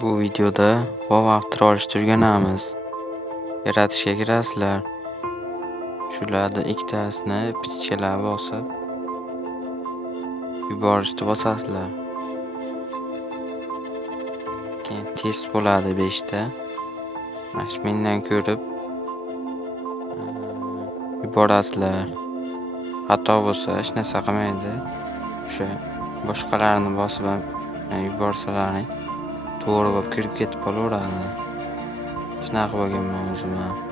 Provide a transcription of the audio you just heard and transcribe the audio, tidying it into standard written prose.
Bu videoda WoW After olishni o'rganamiz. Yaratishga kirasizlar. Shulardan ikkitasini pichchalar bosib yuborishni bosasizlar. Keyin test bo'ladi 5 ta. Mana shu mendan ko'rib yuborasizlar. Xato bo'lsa hech narsa qilmaydi. O'sha boshqalarni bosib ham yuborsalaring to'g'ri bo'lib kirib ketib qolaveradi. Shunaqa bo'lganman o'zim ham.